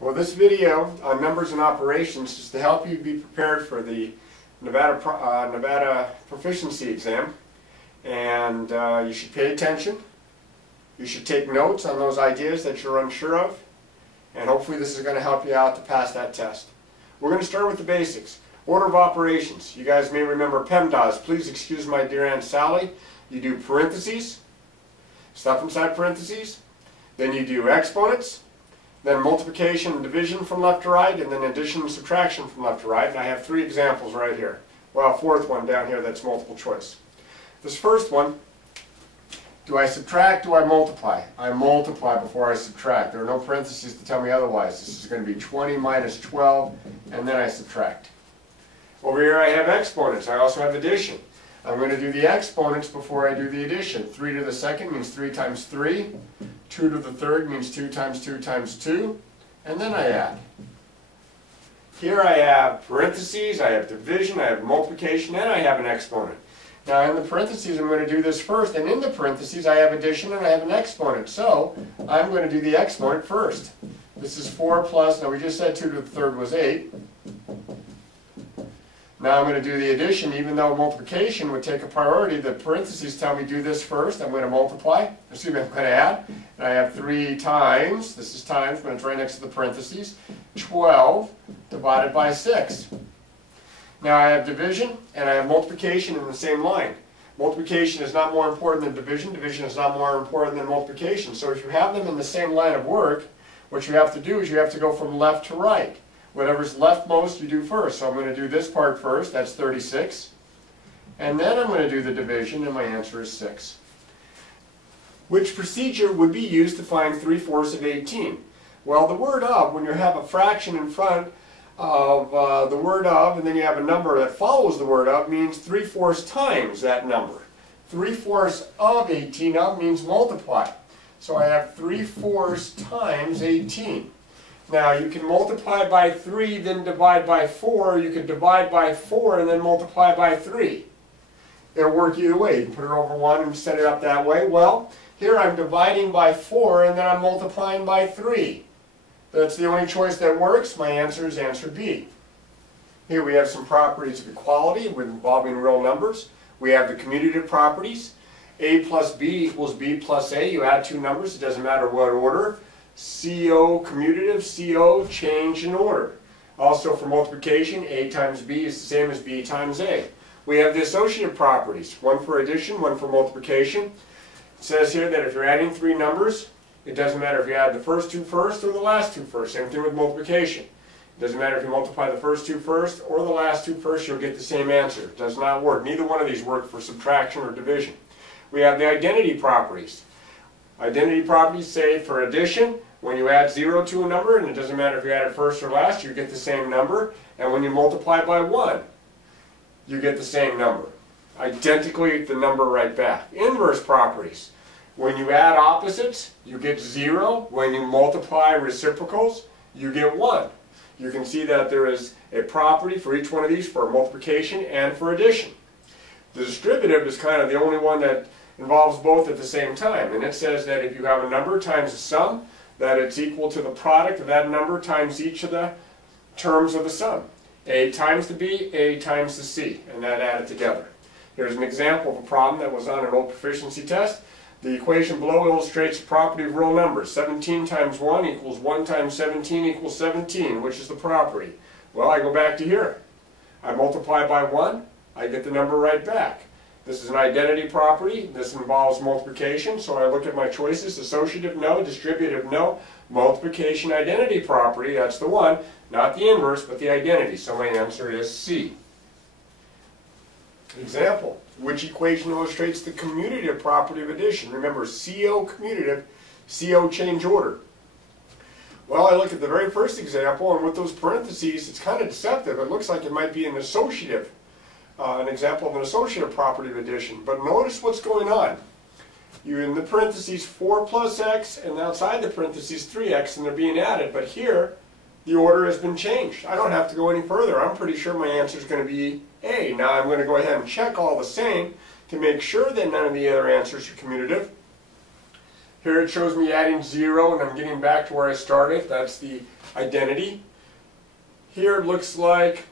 Well, this video on numbers and operations is to help you be prepared for the Nevada Proficiency exam. And you should pay attention. You should take notes on those ideas that you're unsure of. And hopefully this is going to help you out to pass that test. We're going to start with the basics. Order of operations. You guys may remember PEMDAS. Please excuse my dear Aunt Sally. You do parentheses, stuff inside parentheses. Then you do exponents. Then multiplication and division from left to right, and then addition and subtraction from left to right. And I have 3 examples right here. Well, a 4th one down here that's multiple choice. This first one, do I subtract, do I multiply? I multiply before I subtract. There are no parentheses to tell me otherwise. This is going to be 20 minus 12, and then I subtract. Over here I have exponents. I also have addition. I'm going to do the exponents before I do the addition. 3 to the second means 3 times 3. 2 to the third means 2 times 2 times 2. And then I add. Here I have parentheses, I have division, I have multiplication, and I have an exponent. Now in the parentheses I'm going to do this first, and in the parentheses I have addition and I have an exponent. So I'm going to do the exponent first. This is 4 plus, now we just said 2 to the third was 8. Now I'm going to do the addition. Even though multiplication would take a priority, the parentheses tell me do this first. I'm going to multiply. Excuse me, I'm going to add. And I have 3 times, this is times, but it's right next to the parentheses, 12 divided by 6. Now I have division and I have multiplication in the same line. Multiplication is not more important than division. Division is not more important than multiplication. So if you have them in the same line of work, what you have to do is you have to go from left to right. Whatever's leftmost you do first. So I'm going to do this part first, that's 36. And then I'm going to do the division, and my answer is 6. Which procedure would be used to find 3/4 of 18? Well, the word of, when you have a fraction in front of the word of, and then you have a number that follows the word of, means 3/4 times that number. 3/4 of 18 of means multiply. So I have 3/4 times 18. Now you can multiply by 3, then divide by 4. You could divide by 4 and then multiply by 3. It'll work either way. You can put it over 1 and set it up that way. Well, here I'm dividing by 4 and then I'm multiplying by 3. That's the only choice that works. My answer is answer B. Here we have some properties of equality involving real numbers. We have the commutative properties. A plus B equals B plus A. You add 2 numbers. It doesn't matter what order. CO commutative, CO change in order. Also for multiplication, A times B is the same as B times A. We have the associative properties, one for addition, one for multiplication. It says here that if you're adding 3 numbers, it doesn't matter if you add the first 2 first or the last 2 first. Same thing with multiplication. It doesn't matter if you multiply the first 2 first or the last 2 first, you'll get the same answer. It does not work. Neither one of these work for subtraction or division. We have the identity properties. Identity properties say for addition, when you add 0 to a number, and it doesn't matter if you add it first or last, you get the same number. And when you multiply by 1, you get the same number. Identically the number right back. Inverse properties. When you add opposites, you get 0. When you multiply reciprocals, you get 1. You can see that there is a property for each one of these for multiplication and for addition. The distributive is kind of the only one that involves both at the same time. And it says that if you have a number times a sum, that it's equal to the product of that number times each of the terms of the sum. A times the B, A times the C, and that added together. Here's an example of a problem that was on an old proficiency test. The equation below illustrates the property of real numbers. 17 times 1 equals 1 times 17 equals 17. Which is the property? Well, I go back to here. I multiply by 1, I get the number right back. This is an identity property. This involves multiplication, so I look at my choices. Associative, no. Distributive, no. Multiplication identity property, that's the one. Not the inverse, but the identity. So my answer is C. Example. Which equation illustrates the commutative property of addition? Remember, CO commutative, CO change order. Well, I look at the very first example, and with those parentheses, it's kind of deceptive. It looks like it might be an associative. An example of an associative property of addition. But notice what's going on. You're in the parentheses 4 plus x, and outside the parentheses 3x, and they're being added. But here, the order has been changed. I don't have to go any further. I'm pretty sure my answer is going to be A. Now I'm going to go ahead and check all the same to make sure that none of the other answers are commutative. Here it shows me adding 0 and I'm getting back to where I started. That's the identity. Here it looks like,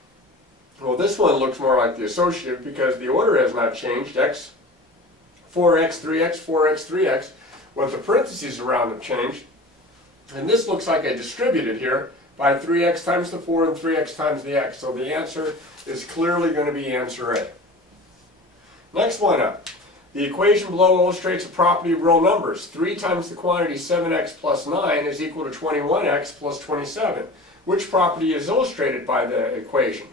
well, this one looks more like the associative because the order has not changed. X, 4x, 3x, 4x, 3x. What the parentheses around have changed. And this looks like I distributed here by 3x times the 4 and 3x times the x. So the answer is clearly going to be answer A. Next one up. The equation below illustrates a property of real numbers. 3 times the quantity 7x plus 9 is equal to 21x plus 27. Which property is illustrated by the equation?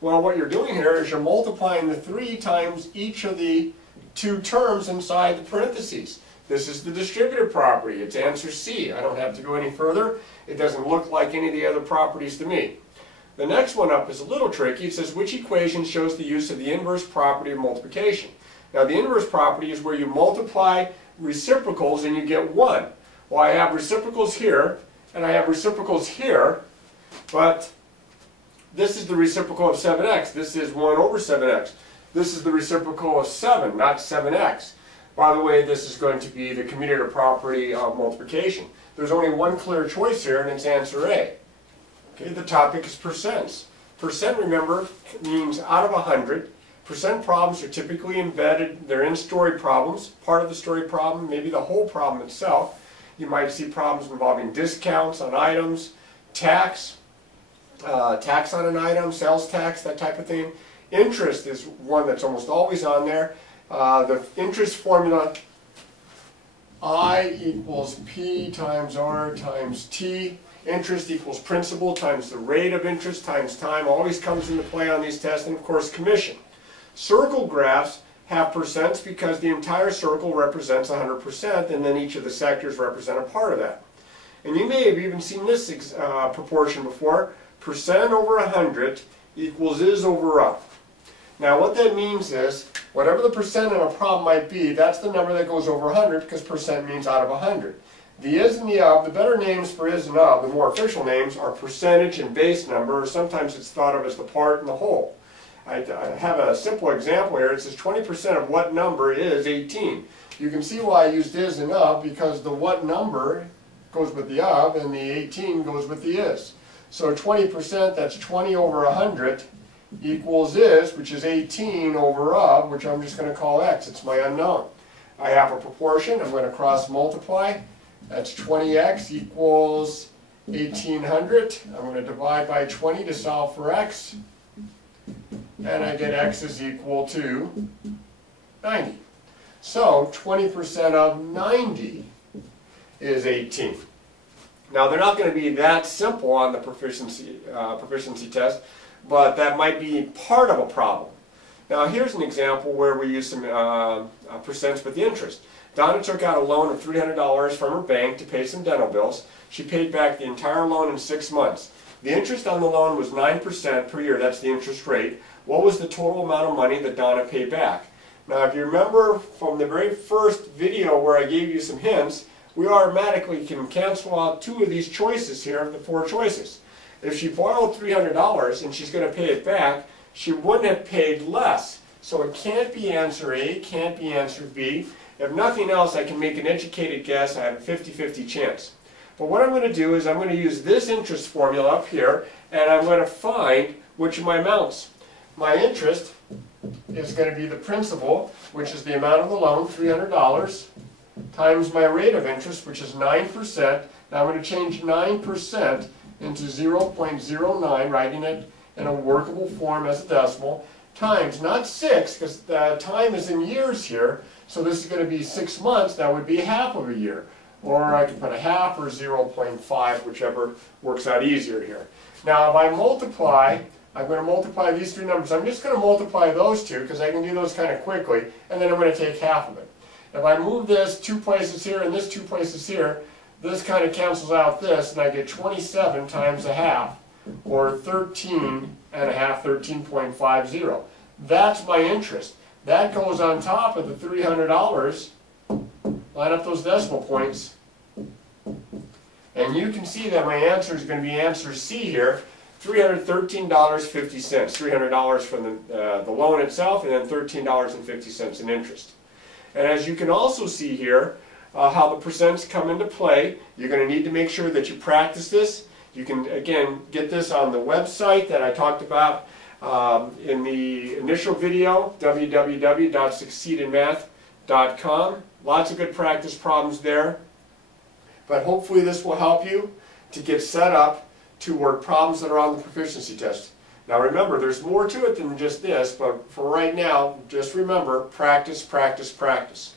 Well, what you're doing here is you're multiplying the 3 times each of the two terms inside the parentheses. This is the distributive property. It's answer C. I don't have to go any further. It doesn't look like any of the other properties to me. The next one up is a little tricky. It says, which equation shows the use of the inverse property of multiplication? Now, the inverse property is where you multiply reciprocals and you get 1. Well, I have reciprocals here, and I have reciprocals here, but this is the reciprocal of 7x. This is 1 over 7x. This is the reciprocal of 7, not 7x. By the way, this is going to be the commutative property of multiplication. There's only one clear choice here, and it's answer A. Okay, the topic is percents. Percent, remember, means out of 100. Percent problems are typically embedded. They're in story problems, part of the story problem, maybe the whole problem itself. You might see problems involving discounts on items, tax on an item, sales tax, that type of thing. Interest is one that's almost always on there. The interest formula, I equals P times R times T. Interest equals principal times the rate of interest times time. Always comes into play on these tests. And of course, commission. Circle graphs have percents because the entire circle represents 100%, and then each of the sectors represent a part of that. And you may have even seen this proportion before. Percent over 100 equals is over of. Now what that means is, whatever the percent in a problem might be, that's the number that goes over 100 because percent means out of 100. The is and the of, the better names for is and of, the more official names, are percentage and base number, or sometimes it's thought of as the part and the whole. I have a simple example here. It says 20% of what number is 18. You can see why I used is and of, because the what number goes with the of and the 18 goes with the is. So 20%, that's 20 over 100, equals is, which is 18 over of, which I'm just going to call x. It's my unknown. I have a proportion. I'm going to cross multiply. That's 20x equals 1800. I'm going to divide by 20 to solve for x. And I get x is equal to 90. So 20% of 90 is 18. Now they're not going to be that simple on the proficiency test, but that might be part of a problem. Now here's an example where we use some percents with the interest. Donna took out a loan of $300 from her bank to pay some dental bills. She paid back the entire loan in 6 months. The interest on the loan was 9% per year. That's the interest rate. What was the total amount of money that Donna paid back? Now if you remember from the very first video where I gave you some hints, we automatically can cancel out 2 of these choices here of the 4 choices. If she borrowed $300 and she's going to pay it back, she wouldn't have paid less. So it can't be answer A, it can't be answer B. If nothing else, I can make an educated guess. I have a 50-50 chance. But what I'm going to do is I'm going to use this interest formula up here, and I'm going to find which of my amounts. My interest is going to be the principal, which is the amount of the loan, $300, times my rate of interest, which is 9%. Now I'm going to change 9% into 0.09, writing it in a workable form as a decimal, times, not 6, because the time is in years here, so this is going to be 6 months. That would be half of a year. Or I can put a half or 0.5, whichever works out easier here. Now if I multiply, I'm going to multiply these 3 numbers. I'm just going to multiply those 2 because I can do those kind of quickly, and then I'm going to take half of it. If I move this 2 places here and this 2 places here, this kind of cancels out this, and I get 27 times a half, or 13 and a half, 13.50. That's my interest. That goes on top of the $300. Line up those decimal points. And you can see that my answer is going to be answer C here, $313.50. $300 from the loan itself, and then $13.50 in interest. And as you can also see here, how the percents come into play. You're going to need to make sure that you practice this. You can, again, get this on the website that I talked about in the initial video, www.succeedinmath.com. Lots of good practice problems there. But hopefully this will help you to get set up to work problems that are on the proficiency test. Now remember, there's more to it than just this, but for right now, just remember, practice, practice, practice.